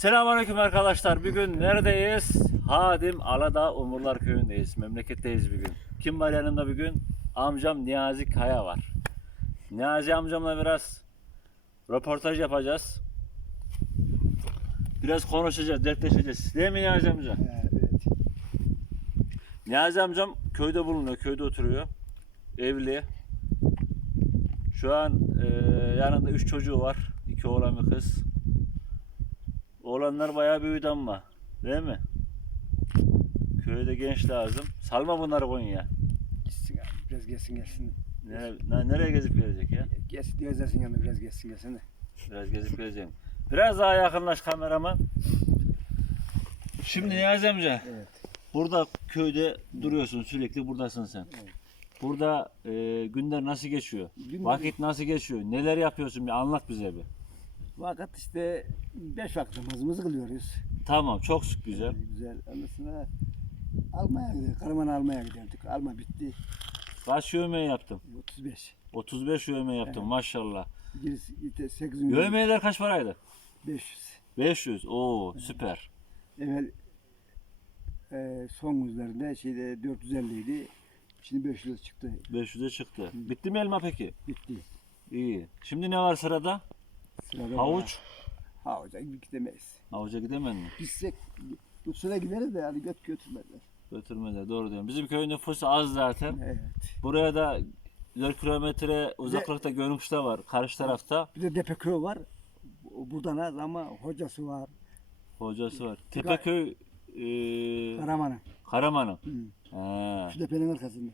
Selamünaleyküm arkadaşlar. Bugün neredeyiz? Hadim Aladağ Umurlar Köyü'ndeyiz. Memleketteyiz bugün. Kim var yanımda bugün? Amcam Niyazi Kaya var. Niyazi amcamla biraz röportaj yapacağız. Biraz konuşacağız, dertleşeceğiz. Değil mi Niyazi amca? Evet. Niyazi amcam köyde bulunuyor, köyde oturuyor. Evli. Şu an e, yanında üç çocuğu var. İki oğlan bir kız. Oğlanlar bayağı büyüdü ama. Değil mi? Köyde genç lazım. Salma bunları Konya'ya. Gitsin abi. Biraz gelsin gelsin. Nere, ne- nereye gezip gelecek ya? Gelsin gezersin yanında biraz gelsin gelsin de. Biraz gezip geleceğim. Biraz daha yakınlaş kamerama. Şimdi Niyazi amca. Evet. Burada köyde duruyorsun sürekli buradasın sen. Evet. Burada e, günler nasıl geçiyor? Günler- Vakit nasıl geçiyor? Neler yapıyorsun? Bir anlat bize bir. Vakat işte beş vakit namazımızı kılıyoruz. Tamam çok güzel. Güzel. Ondan sonra almaya gidiyoruz. Karamanı almaya gidiyorduk. Alma bitti. Kaç yövmeyi yaptım? 35. 35 yövme yaptım Evet. maşallah. Gerisi işte 8 gün. Kaç paraydı? 500. 500. Oo süper. Evvel e, son yüzlerinde şeyde 450 idi. Şimdi 500 çıktı. 500'e çıktı. Bitti mi elma peki? Bitti. İyi. Şimdi ne var sırada? Sırada Havuç. Havuca gidemeyiz. Havuca gidemem mi? Gitsek Rusya'ya gideriz de yani göt götürmezler. Götürmediler doğru diyorsun. Bizim köyün nüfusu az zaten. Evet. Buraya da 4 kilometre uzaklıkta Gönüküş'te var. Karşı tarafta Bir de Depeköy var. Bu- Buradan az ama hocası var. hocası var. Tepeköy e, Karaman'ın. Karaman'ın. Şu tepenin arkasında.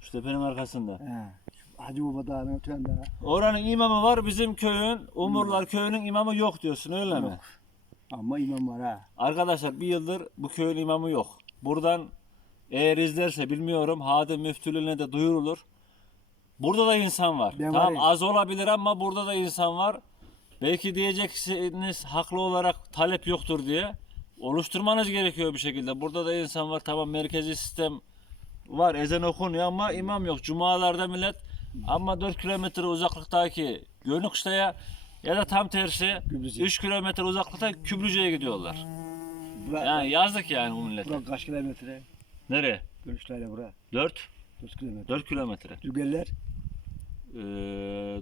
şu tepenin arkasında. He. Hacı Baba Dağı'nın ötende. Oranın imamı var, bizim köyün, Umurlar köyünün imamı yok diyorsun öyle mi? Yok. Ama imam var ha. Arkadaşlar bir yıldır bu köyün imamı yok. Buradan eğer izlerse bilmiyorum Hadim Müftülüğüne de duyurulur. Burada da insan var. Ben tamam varım. az olabilir ama burada da insan var. Belki diyeceksiniz haklı olarak talep yoktur diye. Oluşturmanız gerekiyor bir şekilde. Burada da insan var. Tamam merkezi sistem var. Ezan okunuyor ama imam yok. Cumalarda millet ama 4 kilometre uzaklıktaki Gönükşte'ye ya da tam tersi Gübrücü. 3 kilometre uzaklıkta Kübrüce'ye gidiyorlar. Bura, Yani yazdık yani bu millete. bura kaç kilometre? Nereye? Görüşlerle bura. 4 4 kilometre. 4 kilometre. Dügeller Ee,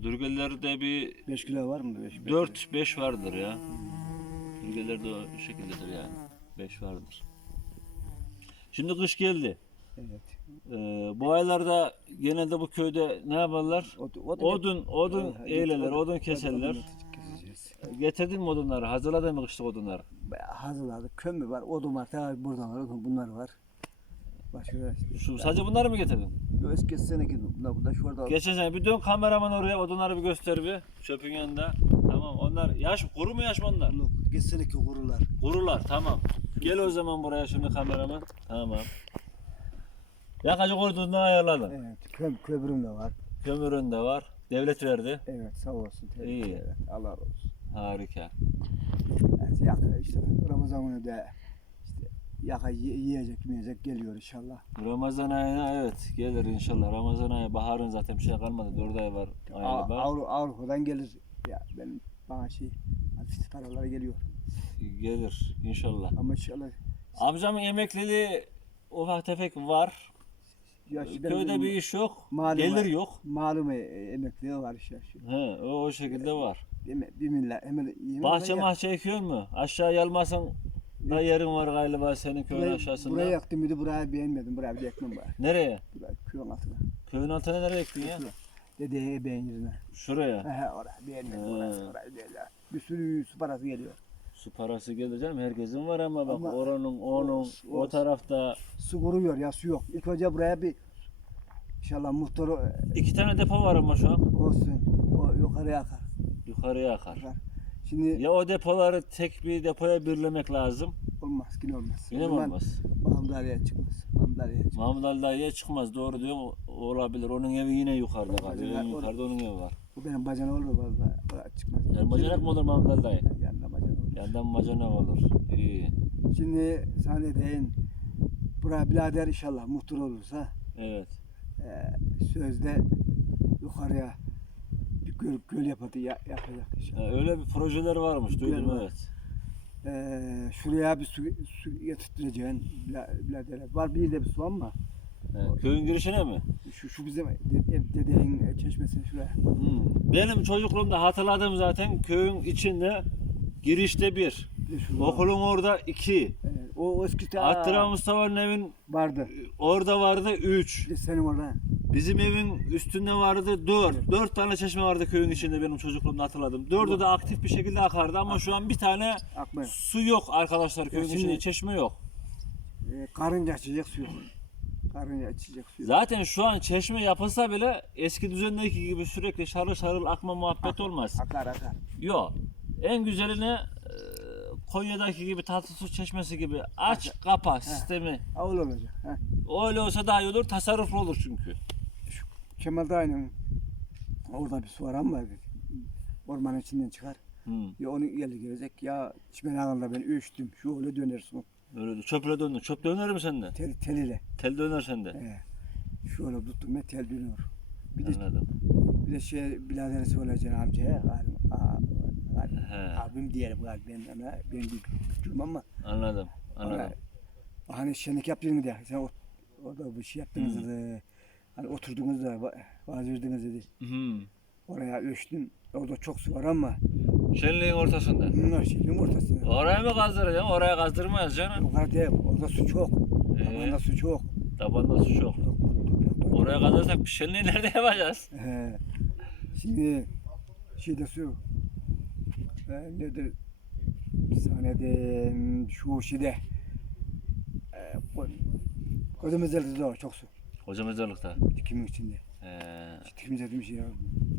Durgeller'de bir 5 kilo var mı? 5 4 5 vardır ya. Durgeller'de o şekildedir yani. 5 vardır. Şimdi kış geldi. Evet. Ee, bu aylarda genelde bu köyde ne yaparlar? Odun, odun Ha, eğleler, odun- odun keserler. odun keseceğiz. Getirdin mi odunları? Hazırladın mı kışlık odunları? Hazırladık. Kömür var, odun var. Tabii buradan var, bunlar var. Başka. Şu, sadece bunları mı getirdin? Eski seneki bunlar, bunlar şurada. Geçen sene bir dön kameraman oraya odunları bir göster bir. Çöpün yanında. Tamam onlar yaş kuru mu yaş mı onlar? Yok, Geç seneki kurular. Kurular tamam. Gel o zaman buraya şimdi kameraman. Tamam. Yakacık ordunu ayarladın. Evet, köm, kömürüm de var. Kömürün de var. Devlet verdi. Evet, sağ olsun. Tebrik İyi. Evet, Allah razı olsun. Harika. Evet, yaka işte Ramazan günü de işte yaka yi- yiyecek, yiyecek geliyor inşallah. Ramazan ayına evet gelir inşallah. Ramazan ayı baharın zaten bir şey kalmadı. 4 ay var. A- var. Avru- Avrupa'dan gelir. Ya benim bana şey hafif paraları geliyor. Gelir inşallah. Ama inşallah Amcamın emekliliği ufak tefek var. Ya şimdi Köyde bir iş yok. malum- Gelir yok. Malum e, emekliği var işte. Şu, He, o, o şekilde var. değil mi? Bir millet hemen yemin Bahçe buraya- mahçe ekiyor mu? Aşağı yalmasın da yerin var galiba senin köyün burayı, aşağısında. burayı yaktım bir de burayı beğenmedim. Buraya bir ekmem var. Nereye? Burayı köyün altına. Köyün altına nereye ektin ya? Dedeye beğen yüzüne. Şuraya. He oraya beğenmedim. He. Orası orayı değil ya. Bir sürü su parası geliyor. Su parası gelir canım herkesin var ama bak Ama- oranın onun o olsun. tarafta Su kuruyor ya su yok. İlk önce buraya bir İnşallah muhtarı iki tane depo var ama şu an olsun. O yukarıya akar. yukarıya akar. akar. Şimdi Ya o depoları tek bir depoya birlemek lazım. olmaz yine olmaz. Yine O mi olmaz? Mahmudali'ye çıkmaz. Mahmudali'ye çıkmaz. Mahmut Ali dayıya çıkmaz doğru diyorum o- olabilir. Onun evi yine yukarıda kalıyor. Yukarıda onun evi var. Bu benim bacana olur valla. Oraya çıkmaz. Yani bacanak mı olur Mahmut Ali dayı? Yandan bacanak olur. İyi. Şimdi sana deyin. Buraya birader inşallah muhtar olursa Evet. e, sözde yukarıya bir göl, göl yapatı ya, yapacak inşallah. Ha, öyle bir projeler varmış duydum var. evet. Ee, şuraya bir su, su getirtireceksin. Bila-. Var bir de bir su ama He, köyün girişine mi? şu, şu bizim de- ev dedeğin çeşmesi şuraya. Hmm. Benim çocukluğumda hatırladığım zaten köyün içinde girişte bir. Şurada. Okulun orada iki. Evet, o, eski ta Attıran Mustafa'nın evin vardı. orada vardı üç. Senin orada. Bizim evin üstünde vardı dört. Dört tane çeşme vardı köyün içinde benim çocukluğumda hatırladım. Dördü de aktif bir şekilde akardı ama şu an bir tane Akma. su yok arkadaşlar köyün şimdi- içinde çeşme yok. Ee, karınca içecek su yok. Karınca içecek su yok. Zaten şu an çeşme yapılsa bile eski düzendeki gibi sürekli şarıl şarıl akma muhabbet olmaz. Akar akar. Yok. En güzelini e, Konya'daki gibi tatlı su çeşmesi gibi aç kapa sistemi. Ha, öyle olacak. Ha. Öyle olsa daha iyi olur tasarruflu olur çünkü. Kemal Dağı'nın orada bir su var ama ormanın içinden çıkar. Hmm. Ya onu yerli gelecek ya çimen ağında ben üştüm. Şu öyle döner su. Öyle de çöple döndün. Çöp döner mi sende? Tel, tel ile. Tel döner sende. He. Şöyle tuttum ve tel dönüyor. Bir de, Anladım. bir de şey biraderi söyleyeceksin amcaya. Abim, a- He. abim diyelim galiba ben ona ben bir küçüğüm ama Anladım. Anladım. ona, hani şenlik yaptın da sen o, orada bir şey yaptınız dedi. Hani oturdunuz da va- vaaz verdiniz dedi. Hmm. Oraya ölçtüm. Orada çok su var ama Şenliğin ortasında. bunlar şeyin ortasında. Oraya mı kazdıracaksın? Oraya kazdırmayız canım. Kadar değil. Orada su çok. Ee? Tabanda su çok. Tabanda su çok. Oraya kazarsak bir şenliği nerede yapacağız? He. Şimdi şeyde su. E, nedir? Sahnede şu şeyde. E, ko- Kodumuzda da var çok su. Hoca mezarlıkta. Dikimin içinde. Ee, Dikimin dediğim şey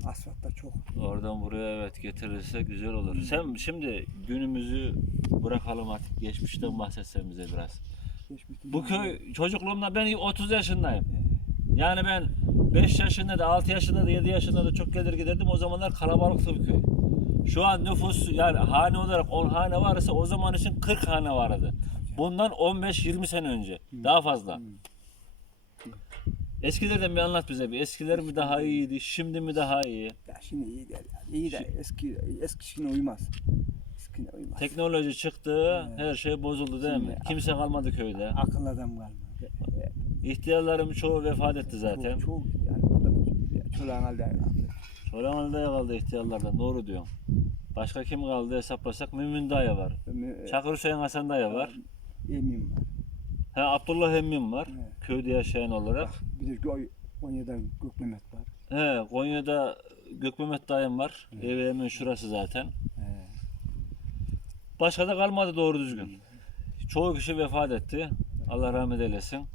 asfaltta çok. oradan buraya evet getirirse güzel olur. Sen şimdi günümüzü bırakalım artık. Geçmişten bahsetsen bize biraz. Geçmiştim. Bu köy çocukluğumda ben 30 yaşındayım. Yani ben 5 yaşında da 6 yaşında da 7 yaşında da çok gelir giderdim. O zamanlar kalabalıktı bir köy. Şu an nüfus yani hane olarak 10 hane varsa o zaman için 40 hane vardı. Bundan 15-20 sene önce. Daha fazla. Eskilerden bir anlat bize bir. Eskiler mi daha iyiydi? Şimdi mi daha iyi? Ya şimdi iyi değil. Yani. İyi de eski eskisine uymaz. Eskine uymaz. Teknoloji çıktı, her şey bozuldu değil mi? Şimdi- Kimse kalmadı köyde. Akıllı adam kalmadı. İhtiyarlarım çoğu vefat etti zaten. Çok, çok yani adam çolağın halde dayı kaldı ihtiyarlardan doğru diyorsun. Başka kim kaldı hesaplasak Mümin dayı var. Ömür- Çakır Hüseyin Hasan dayı var. Emin var. Ha Abdullah Emmin var. Evet. Köyde yaşayan olarak. Bir de Gö- Konya'dan Gökmehmet var. He Konya'da Gökmehmet dayım var. Evi hemen şurası zaten. He. Başka da kalmadı doğru düzgün. Çoğu kişi vefat etti. Allah rahmet eylesin.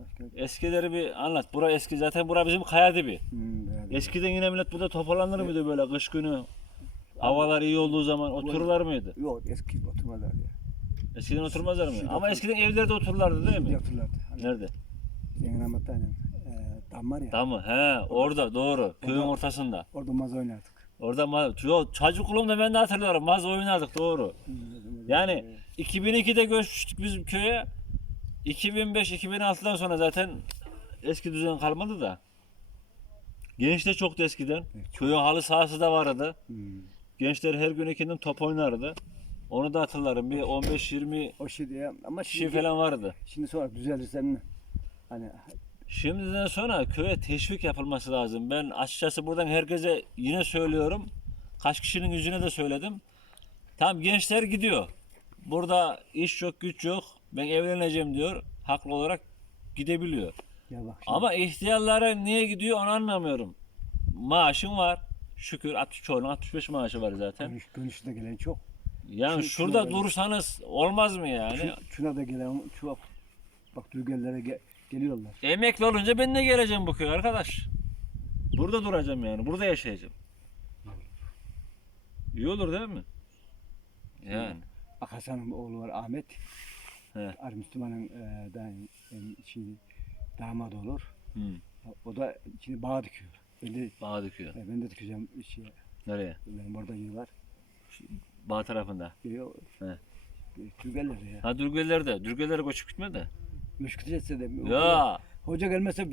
Başka Eskileri bir anlat. Bura eski zaten bura bizim kaya dibi. hmm. Eskiden yine millet burada toparlanır mıydı böyle kış günü? Havalar iyi olduğu zaman otururlar mıydı? Yok eski oturmalar ya. Eskiden oturmazlar mı? Şimdi Ama otur- eskiden evlerde otururlardı değil mi? otururlardı. Hani Nerede? Zengin Ahmet Dayı'nın e, dam var ya. Tamam he orada doğru köyün Orada- ortasında. Orada maz oynardık. Orada ma- yo, çocukluğumda ben de hatırlıyorum maz oynardık doğru. Yani 2002'de göçmüştük bizim köye. 2005-2006'dan sonra zaten eski düzen kalmadı da. Gençte çoktu eskiden. Köyün halı sahası da vardı. Hmm. Gençler her gün ikinin top oynardı. Onu da hatırlarım. Bir 15-20 O şey ya ama kişi şimdi, falan vardı. şimdi sonra düzelirse mi? Hani Şimdiden sonra köye teşvik yapılması lazım. Ben açıkçası buradan herkese yine söylüyorum. Kaç kişinin yüzüne de söyledim. Tam gençler gidiyor. Burada iş yok, güç yok. Ben evleneceğim diyor. Haklı olarak gidebiliyor. Ya bak şimdi, Ama ihtiyarlara niye gidiyor onu anlamıyorum. Maaşın var. Şükür 60 çoğunun 65 maaşı var zaten. dönüş, dönüşte gelen çok. Yani Şu- şurada şuna böyle- durursanız olmaz mı yani? Şu, şuna da gelen çok. Bak Dülgerlere ge- geliyorlar. Emekli olunca ben de geleceğim bu köye arkadaş. Burada duracağım yani. Burada yaşayacağım. İyi olur değil mi? Yani. Bak Hasan'ın oğlu var Ahmet. He. Ar Müslüman'ın e, da, e, şey, damadı olur. Hı. O da şimdi bağ dikiyor. Ben de, Bağ dikiyor. e, ben de dikeceğim şey, Nereye? benim orada yeri var. Bağ tarafında. Diyor. He. Dülgerlere ya. Ha Dürgeller'de. Dürgeller'e koşup gitme de. Müşkül etse de. Ya Hoca gelmezse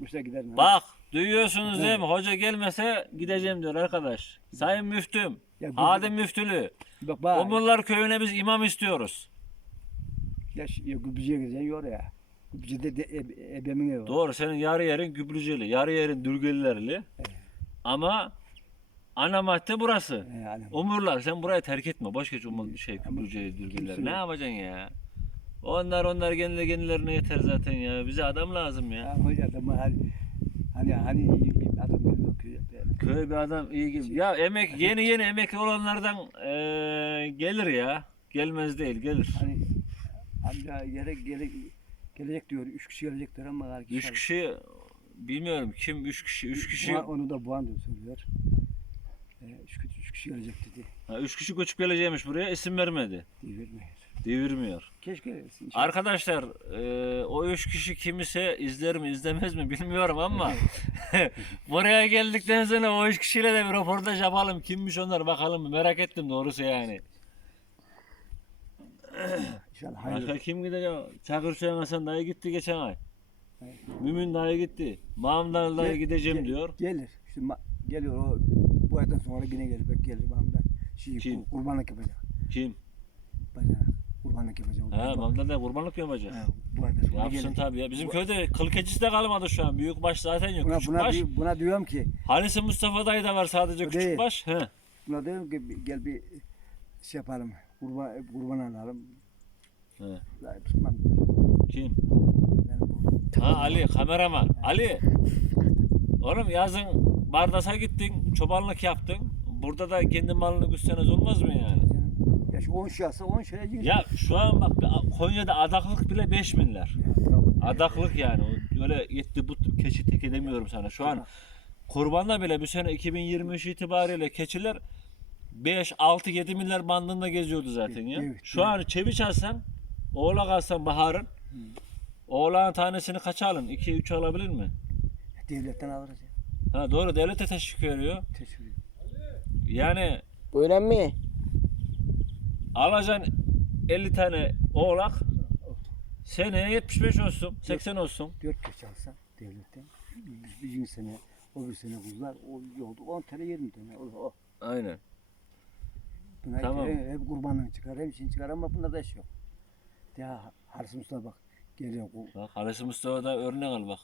Kuş'a gider. Bak duyuyorsunuz değil mi? Hoca gelmese gideceğim diyor arkadaş. Sayın müftüm, Ya bu- Adem müftülü. Bak bak. Umurlar köyüne biz imam istiyoruz. Ya, ş- ya Gübrücü'ye gideceksin yor ya. Gübrücü'de de ebe, ebemin evi var. Doğru senin yarı yerin Gübrüceli, yarı yerin Dürgelilerli. Ama ana madde burası. He. Umurlar sen burayı terk etme. Boş geç umur şey Gübrüceli, Dürgeliler. Ne yok. yapacaksın ya? Onlar onlar kendi kendilerine yeter zaten ya. Bize adam lazım ya. Ya hoca adamı hani hani hani adam geliyor ki Köy bir adam iyi gibi. Ya emek yeni yeni emekli olanlardan eee, gelir ya. Gelmez değil gelir. hani amca gerek gerek gelecek diyor. Üç kişi gelecekler ama her Üç kişi bilmiyorum kim üç kişi üç kişi onu da Buhan da söylüyor. Ee, üç, kişi- üç kişi gelecek dedi. ha, üç kişi göçüp geleceğimiş buraya isim vermedi. Diye vermeyiz. Devirmiyor. Keşke gelsin. Arkadaşlar eee, o üç kişi kim ise izler mi izlemez mi bilmiyorum ama buraya geldikten sonra o üç kişiyle de bir röportaj yapalım. Kimmiş onlar bakalım merak ettim doğrusu yani. İnşallah hayırlı. Başka kim gidecek? Çakır Hasan dayı gitti geçen ay. Evet. Mümin dayı gitti. Mahmudal dayı gideceğim gel- diyor. Gelir. İşte geliyor o bu aydan sonra yine gelir. Bek gelir da. Şey, Kim? kur- kurbanlık yapacak. Kim? Bana kurbanlık yapacak. Ha, Mahmudal dayı kurbanlık yapacak. Ha, bu aydan sonra Yapsın gelir. tabii ya. Bizim Bu- köyde kıl keçisi de kalmadı şu an. Büyük baş zaten yok. Buna, küçük buna, baş. buna diyorum ki Halisi Mustafa dayı da var sadece O küçük değil. baş. He. buna diyorum ki gel bir şey yapalım. Kurban, kurban alalım. He. Ya, tutmam. Kim? Bu. Ha Ali kameraman. Ali. Oğlum yazın Bardas'a gittin, çobanlık yaptın. Burada da kendi malını gütseniz olmaz mı yani? Ya şu 10 şahsı 10 şeye gir. Ya şu an bak Konya'da adaklık bile 5 milyar. Ya, tamam. Adaklık yani. Öyle yetti bu keçi tek edemiyorum sana. Şu an kurbanda bile bu sene 2023 itibariyle keçiler 5, 6, 7 milyar bandında geziyordu zaten ya. Şu an çeviç alsan, oğlak alsan baharın, oğlağın tanesini kaç alın? 2, 3 alabilir mi? Devletten alırız ya. Ha doğru devlete teşvik veriyor. Teşekkür ederim. Yani Buyurun mi? alacaksın 50 tane oğlak, seneye 75 olsun, 80 olsun. 4 keçi alsa devletten. Bir, bir gün sene, o bir sene kuzular, o yoldu 10 tane 20 tane. O, o. Aynen. Buna Tamam. hep, hep kurbanın çıkar, hem için çıkar ama bunda da iş yok. Ya Haris Mustafa bak geliyor. Bak Halesi Mustafa da örnek al bak.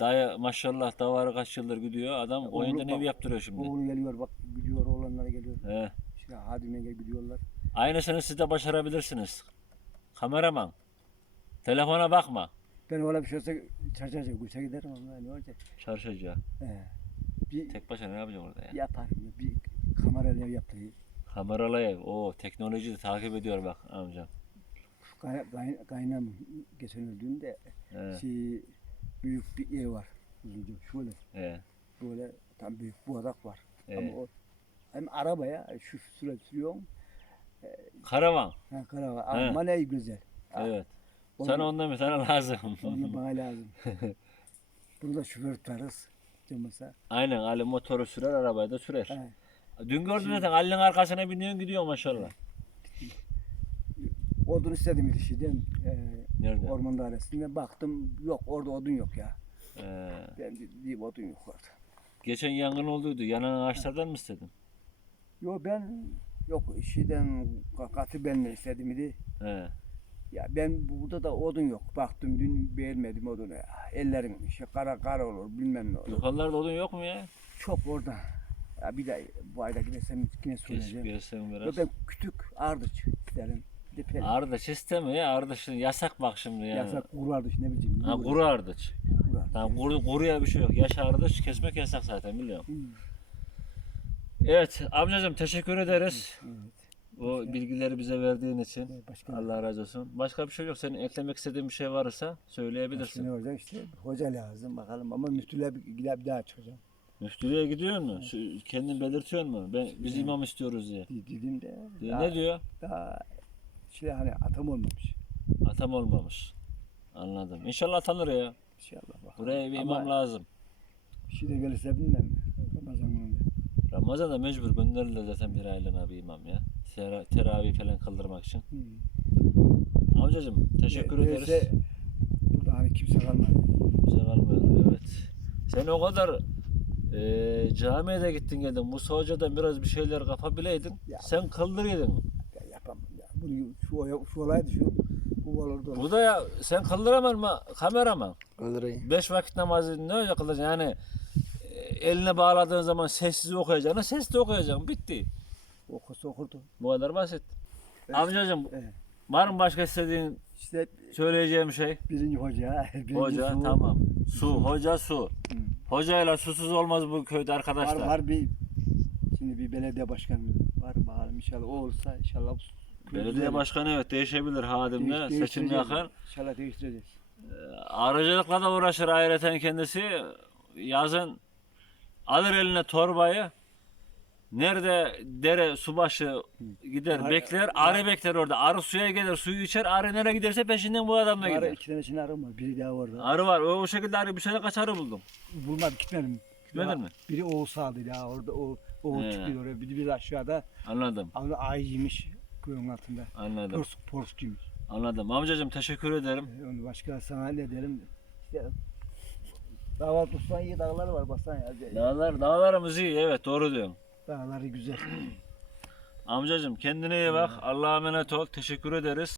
Dayı maşallah davarı kaç yıldır gidiyor. Adam Oğlu oyundan bak, ev yaptırıyor şimdi. Oğlu geliyor bak gidiyor oğlanlara geliyor. He. İşte Hadim'e gel gidiyorlar. Aynısını siz de başarabilirsiniz. Kameraman. Telefona bakma. Ben öyle bir şey olsa çarşıya kuşa giderim ama ne olacak? Çarşıcı. He. Bir Tek başına ne yapacaksın orada ya? yaparım. Bir kamerayla yaptı. Kameralı ev. O teknoloji de takip ediyor bak amcam. Kay, kay, kaynam geçen öldüğünde He. şey büyük bir ev var. Uzunca şöyle He. böyle tam büyük bu adak var. Evet. Ama o hem arabaya şu süre sürüyorum. Karavan. Ha kara var. He. Ama ne güzel. Ha, Evet. onu- Sana ondan mı? Sana lazım. Onu bana lazım. Burada şoför tutarız. Cımasa. Aynen Ali motoru sürer, arabayı da sürer. Ha. Dün gördüm zaten Ali'nin arkasına biniyorsun gidiyor maşallah. Odun istedim ilişkiden. E, Nerede? orman dairesinde baktım yok orada odun yok ya. Ee, Ben bir odun yok orada. geçen yangın olduydu. Yanan ağaçlardan mı istedin? Yo ben yok şeyden katı ben ne istedim idi. He. Ya ben burada da odun yok. Baktım dün beğenmedim odunu ya. Ellerim işte kara kara olur bilmem ne olur. Yukarılarda odun yok mu ya? Çok orada. Ya bir de bu ayda gidersem yine Keşke söyleyeceğim. gelsen Yo biraz. ben küçük ardıç isterim. Bir de pel. Ardıç isteme ya. Ardıç yasak bak şimdi yani. Yasak kuru ardıç ne bileyim. Ha kuru ardıç. Kuru ardıç. Tamam kuru, kuruya bir şey yok. Yaş ardıç kesmek yasak zaten biliyorum. Hmm, Evet amcacığım teşekkür ederiz. Evet. O bilgileri bize verdiğin için. Evet, Başka, Allah razı olsun. Başka bir şey yok. Senin eklemek istediğin bir şey varsa başka söyleyebilirsin. ne olacak işte hoca lazım bakalım ama müftüler bir, bir daha- çıkacağım. Müftülüğe gidiyor mu? Şu- Kendin belirtiyor mu? Ben biz imam istiyoruz diye. De- Dedim de daha, Ne diyor? daha şey hani atam olmamış. Atam olmamış. Anladım. İnşallah atanır ya. İnşallah bakalım. Buraya bir Ama imam lazım. Bir şey de gelirse bilmem. Ramazan gününde. Ramazan'da mecbur gönderilir zaten bir aylığına bir imam ya. Tera- teravih falan kıldırmak için. Hmm. Amcacığım teşekkür Ve- ederiz. Burada hani kimse kalmadı. Güzel kalmıyor, evet. Sen o kadar e, camiye de gittin geldin. Musa Hoca'dan biraz bir şeyler kapabileydin. Ya. Sen kıldır yedin. Ya yapamam ya. Bunu şu, oya- şu olaydı şu. Bu olurdu. Bu da ya sen kıldıramam mı kameraman? Kaldırayım. Beş vakit namazı ne öyle kılacaksın yani e, eline bağladığın zaman sessiz okuyacaksın, sesli okuyacaksın. Bitti. Okusu okurdu. Bu kadar basit. Evet. Amcacığım Evet. var mı başka istediğin İşte söyleyeceğim şey? birinci hoca. Birinci Hoca su. tamam. Su, hoca su. Hı. Hocayla susuz olmaz bu köyde arkadaşlar. Var var bir şimdi bir belediye başkanı var bakalım inşallah o olursa inşallah bu- Belediye başkanı evet değişebilir Hadim'de. Değiş- Seçim değiştireceğiz. yakın. İnşallah değiştireceğiz. Arıcılıkla da uğraşır ayrıca kendisi. Yazın alır eline torbayı. Nerede dere subaşı gider Ar- bekler, arı bekler orada. Arı suya gelir, suyu içer, arı nereye giderse peşinden bu adam da Var gider. iki tane şimdi arım var. Biri daha orada. Arı var, o, o şekilde arı bir sene kaç arı buldum. Bulmadı gitmedim. Gitmedin Ya, mi? Biri Oğuz aldı ya orada o o He. çıktı oraya. Biri bir aşağıda Anladım, onu ay yemiş kuyunun altında. anladım, Pors, porskuymuş. anladım. Amcacığım teşekkür ederim. Ee, Onu başka sana ne derim? İşte tutsan iyi dağlar var baksana ya. Dağlar, dağlarımız iyi, evet doğru diyorsun. Dağları güzel. Amcacığım kendine iyi bak. Allah'a emanet ol. Teşekkür ederiz.